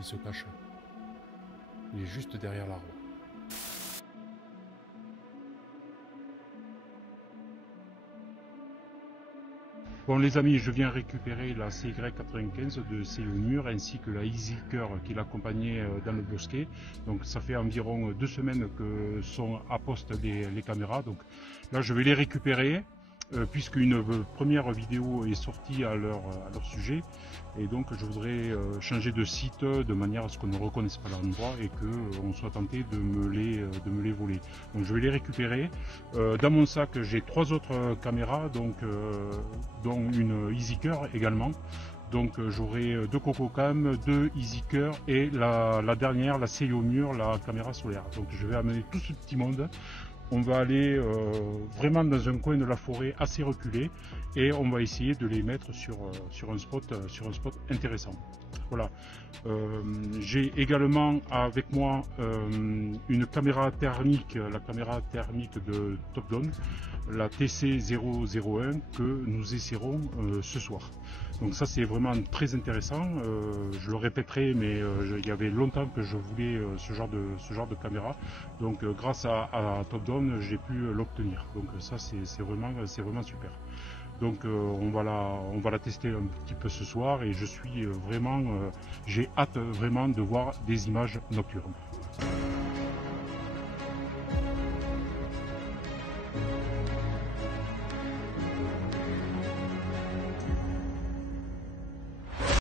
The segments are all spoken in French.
Il se cache. Il est juste derrière l'arbre. Bon les amis, je viens récupérer la CY95 de Céumur ainsi que la EasyCur qui l'accompagnait dans le bosquet. Donc ça fait environ 2 semaines que sont à poste les caméras. Donc là je vais les récupérer puisqu'une première vidéo est sortie à leur sujet. Et donc je voudrais changer de site de manière à ce qu'on ne reconnaisse pas l'endroit et qu'on soit tenté de me les voler. Donc je vais les récupérer. Dans mon sac j'ai 3 autres caméras, donc, dont une EasyCur également. Donc j'aurai 2 CocoCam, 2 EasyCur et la dernière, la Céumur, la caméra solaire. Donc je vais amener tout ce petit monde. On va aller vraiment dans un coin de la forêt assez reculé et on va essayer de les mettre sur un spot intéressant. Voilà. J'ai également avec moi une caméra thermique, la caméra thermique de Topdon, la TC001 que nous essaierons ce soir. Donc ça c'est vraiment très intéressant, je le répéterai mais il y avait longtemps que je voulais ce genre de caméra, donc grâce à Topdon j'ai pu l'obtenir, donc ça c'est vraiment super. Donc on va la tester un petit peu ce soir et je suis vraiment, j'ai hâte vraiment de voir des images nocturnes.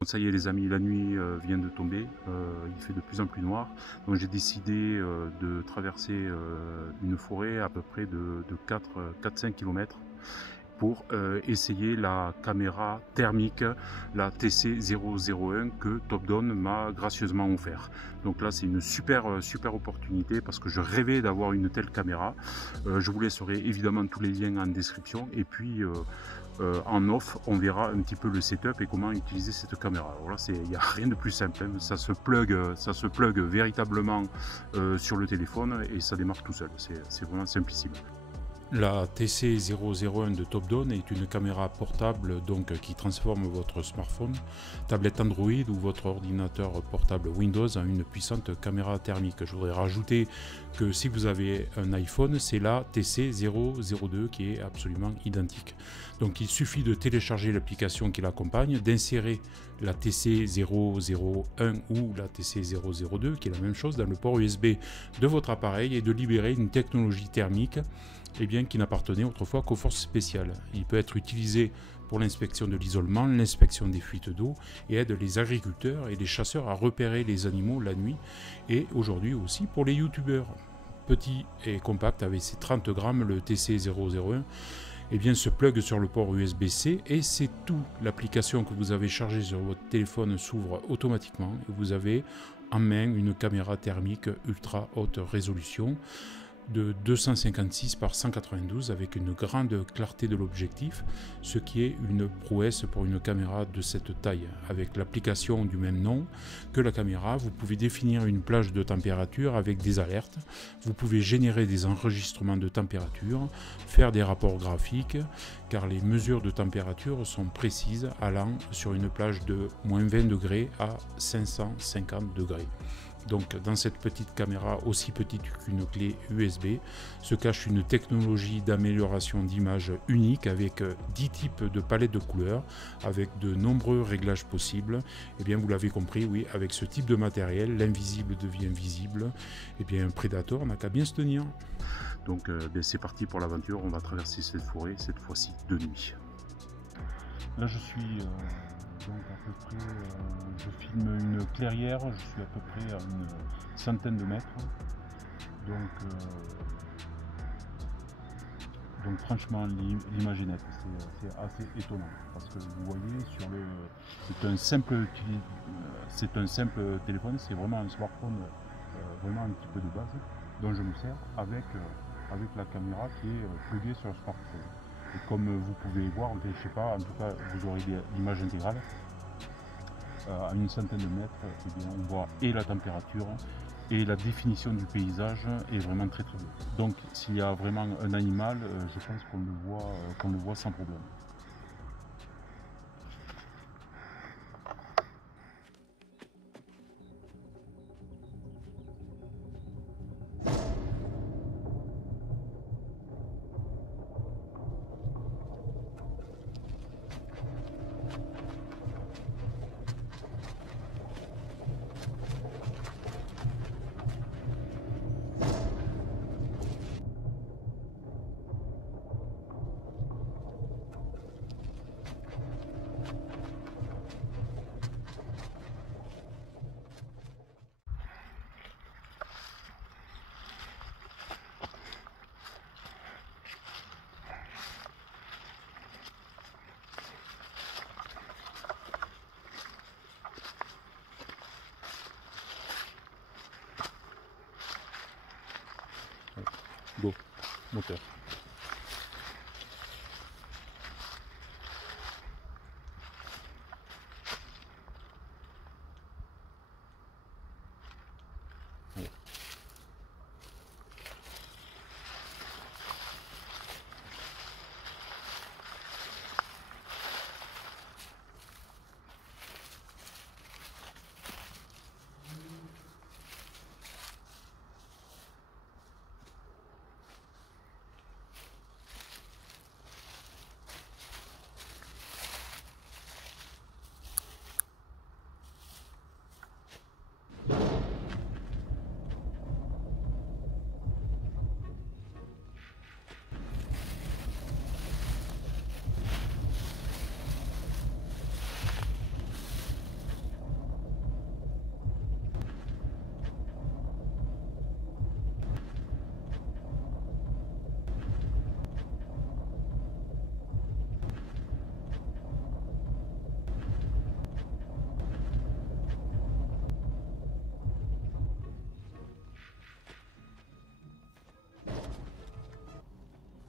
Ça y est les amis, la nuit vient de tomber, il fait de plus en plus noir, donc j'ai décidé de traverser une forêt à peu près de 4-5 km pour essayer la caméra thermique, la TC001 que Topdon m'a gracieusement offert. Donc là c'est une super opportunité parce que je rêvais d'avoir une telle caméra. Je vous laisserai évidemment tous les liens en description et puis en off on verra un petit peu le setup et comment utiliser cette caméra. Alors là il n'y a rien de plus simple, hein. Ça se plug véritablement sur le téléphone et ça démarre tout seul, c'est vraiment simplissime. La TC001 de Topdon est une caméra portable donc qui transforme votre smartphone, tablette Android ou votre ordinateur portable Windows en une puissante caméra thermique. Je voudrais rajouter que si vous avez un iPhone, c'est la TC002 qui est absolument identique. Donc il suffit de télécharger l'application qui l'accompagne, d'insérer la TC001 ou la TC002 qui est la même chose dans le port USB de votre appareil et de libérer une technologie thermique qui n'appartenait autrefois qu'aux forces spéciales. Il peut être utilisé pour l'inspection de l'isolement, l'inspection des fuites d'eau et aide les agriculteurs et les chasseurs à repérer les animaux la nuit et aujourd'hui aussi pour les youtubeurs. Petit et compact avec ses 30 grammes, le TC001 se plug sur le port USB-C et c'est tout. L'application que vous avez chargée sur votre téléphone s'ouvre automatiquement et vous avez en main une caméra thermique ultra haute résolution de 256 par 192 avec une grande clarté de l'objectif, ce qui est une prouesse pour une caméra de cette taille. Avec l'application du même nom que la caméra, vous pouvez définir une plage de température avec des alertes, vous pouvez générer des enregistrements de température, faire des rapports graphiques, car les mesures de température sont précises allant sur une plage de moins 20 degrés à 550 degrés. Donc dans cette petite caméra aussi petite qu'une clé USB se cache une technologie d'amélioration d'image unique avec 10 types de palettes de couleurs, avec de nombreux réglages possibles. Et bien vous l'avez compris, oui, avec ce type de matériel, l'invisible devient visible. Et bien un Predator n'a qu'à bien se tenir. Donc c'est parti pour l'aventure, on va traverser cette forêt, cette fois-ci de nuit. Là je suis... donc à peu près, je filme une clairière, je suis à peu près à une centaine de mètres. Donc franchement l'image est nette, c'est assez étonnant parce que vous voyez c'est un simple téléphone, c'est vraiment un smartphone vraiment un petit peu de base dont je me sers avec la caméra qui est pluguée sur le smartphone. Et comme vous pouvez voir, je sais pas, en tout cas vous aurez l'image intégrale. À une centaine de mètres, on voit et la température et la définition du paysage est vraiment très bien. Donc s'il y a vraiment un animal, je pense qu'on le voit sans problème. moteur. Voilà.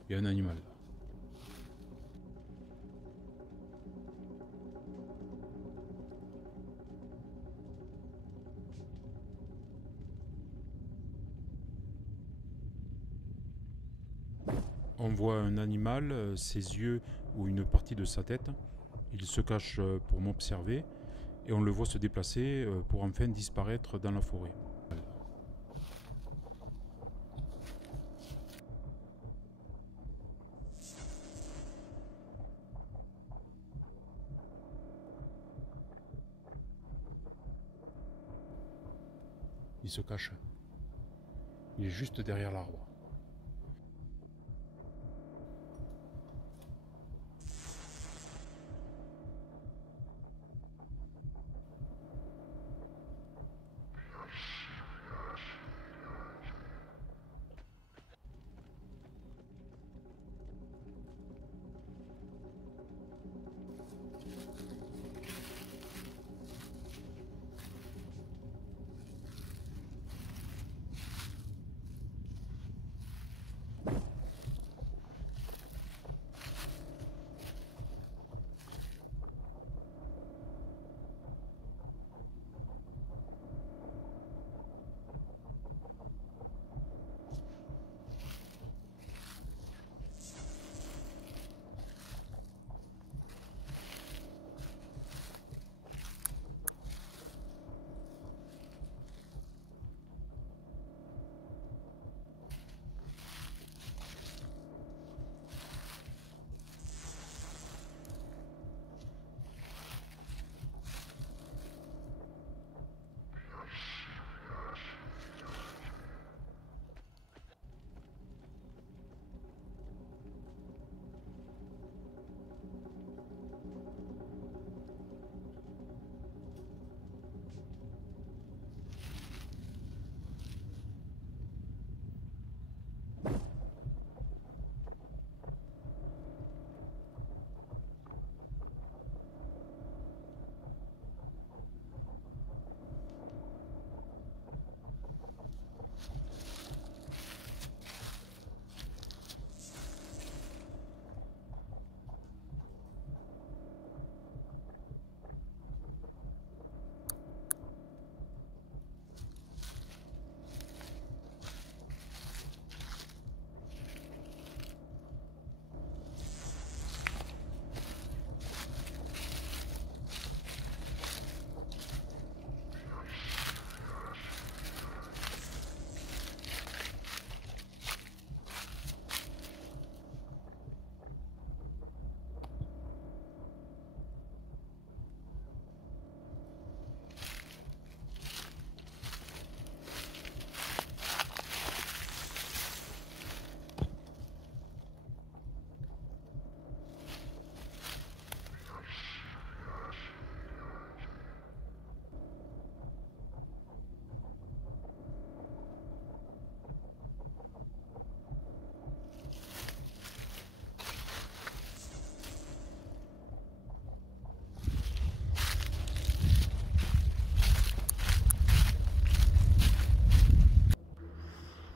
Il y a un animal là. On voit un animal, ses yeux ou une partie de sa tête. Il se cache pour m'observer et on le voit se déplacer pour enfin disparaître dans la forêt. Il se cache. Il est juste derrière l'arbre.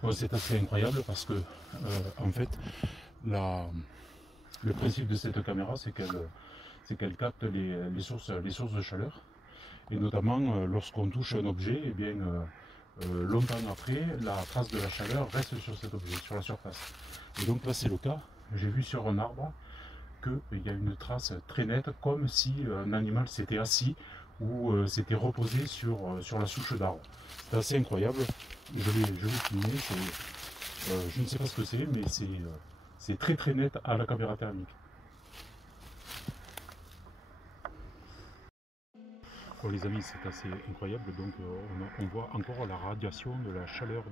Bon, c'est assez incroyable parce que en fait le principe de cette caméra c'est qu'elle capte les sources de chaleur, et notamment lorsqu'on touche un objet, et bien longtemps après, la trace de la chaleur reste sur cet objet, sur la surface. Et donc là c'est le cas, j'ai vu sur un arbre qu'il y a une trace très nette, comme si un animal s'était assis ou s'était reposé sur la souche d'arbre. C'est assez incroyable, je vais filmer, je ne sais pas ce que c'est, mais c'est très très net à la caméra thermique. Bon, les amis, c'est assez incroyable, donc on voit encore la radiation de la chaleur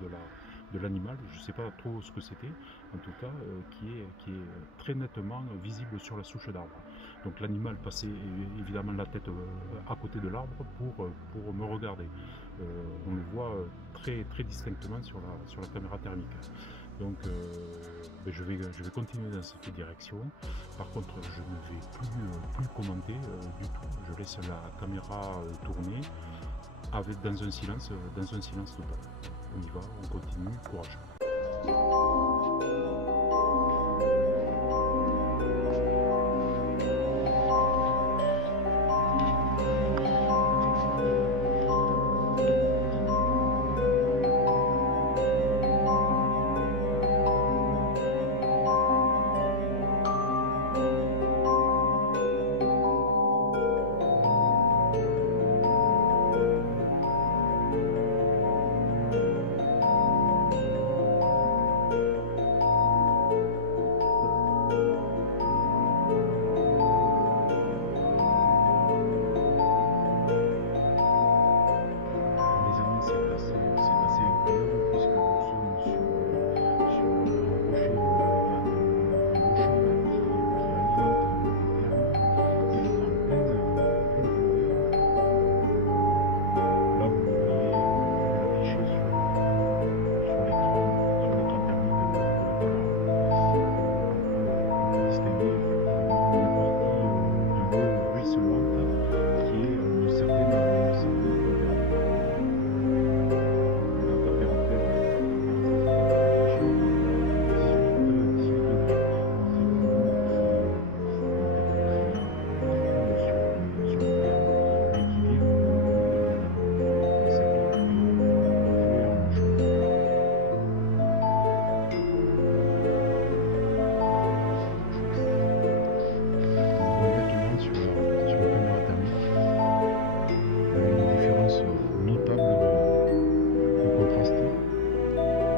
de l'animal, je ne sais pas trop ce que c'était, en tout cas, qui est très nettement visible sur la souche d'arbre. Donc l'animal passait évidemment la tête à côté de l'arbre pour me regarder. On le voit très très distinctement sur la caméra thermique. Donc je vais continuer dans cette direction. Par contre, je ne vais plus commenter du tout. Je laisse la caméra tourner dans un silence total. On y va, on continue, courage.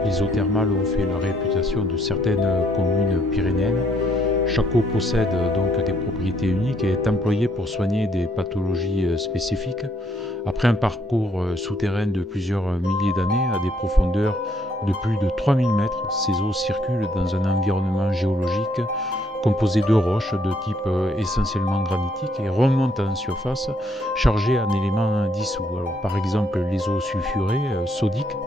Les eaux thermales ont fait la réputation de certaines communes pyrénéennes. Chaque eau possède donc des propriétés uniques et est employée pour soigner des pathologies spécifiques. Après un parcours souterrain de plusieurs milliers d'années à des profondeurs de plus de 3000 mètres, ces eaux circulent dans un environnement géologique composé de roches de type essentiellement granitique et remontent en surface chargées en éléments dissous. Alors, par exemple, les eaux sulfurées, sodiques,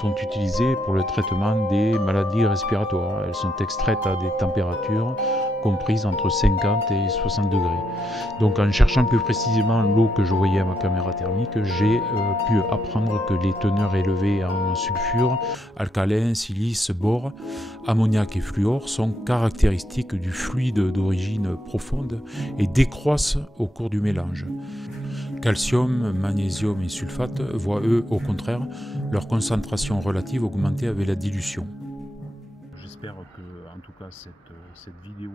sont utilisées pour le traitement des maladies respiratoires. Elles sont extraites à des températures comprises entre 50 et 60 degrés. Donc en cherchant plus précisément l'eau que je voyais à ma caméra thermique, j'ai pu apprendre que les teneurs élevées en sulfure, alcalin, silice, bore, ammoniac et fluor sont caractéristiques du fluide d'origine profonde et décroissent au cours du mélange. Calcium, magnésium et sulfate voient eux au contraire leur concentration relative augmenter avec la dilution. J'espère que en tout cas cette vidéo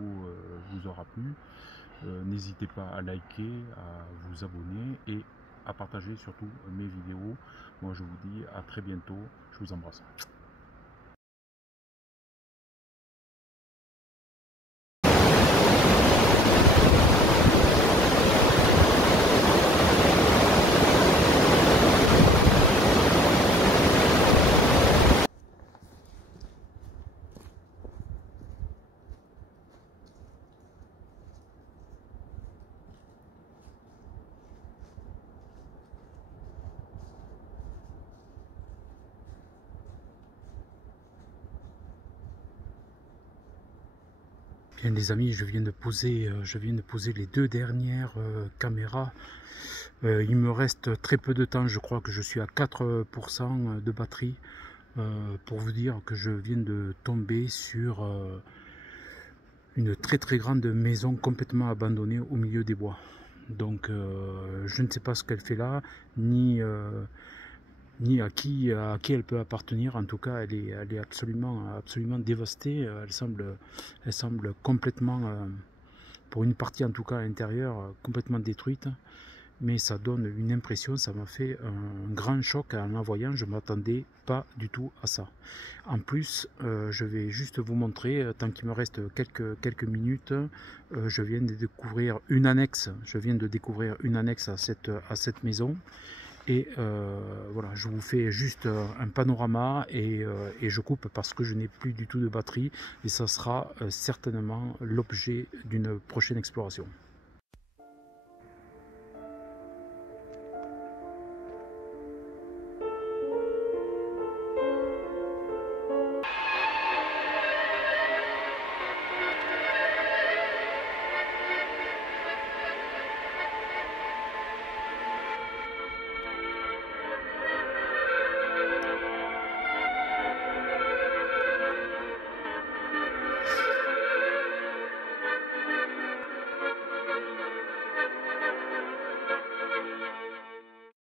vous aura plu. N'hésitez pas à liker, à vous abonner et à partager surtout mes vidéos. Moi je vous dis à très bientôt, je vous embrasse. Bien les amis, je viens de poser les deux dernières caméras. Il me reste très peu de temps, je crois que je suis à 4% de batterie. pour vous dire que je viens de tomber sur une très grande maison complètement abandonnée au milieu des bois. Donc je ne sais pas ce qu'elle fait là, ni à qui elle peut appartenir. En tout cas, elle est absolument dévastée. Elle semble complètement, pour une partie en tout cas à l'intérieur, complètement détruite. Mais ça donne une impression, ça m'a fait un grand choc en la voyant, je ne m'attendais pas du tout à ça. En plus, je vais juste vous montrer, tant qu'il me reste quelques minutes, je viens de découvrir une annexe, à cette maison. Et voilà, je vous fais juste un panorama et je coupe parce que je n'ai plus du tout de batterie et ça sera certainement l'objet d'une prochaine exploration.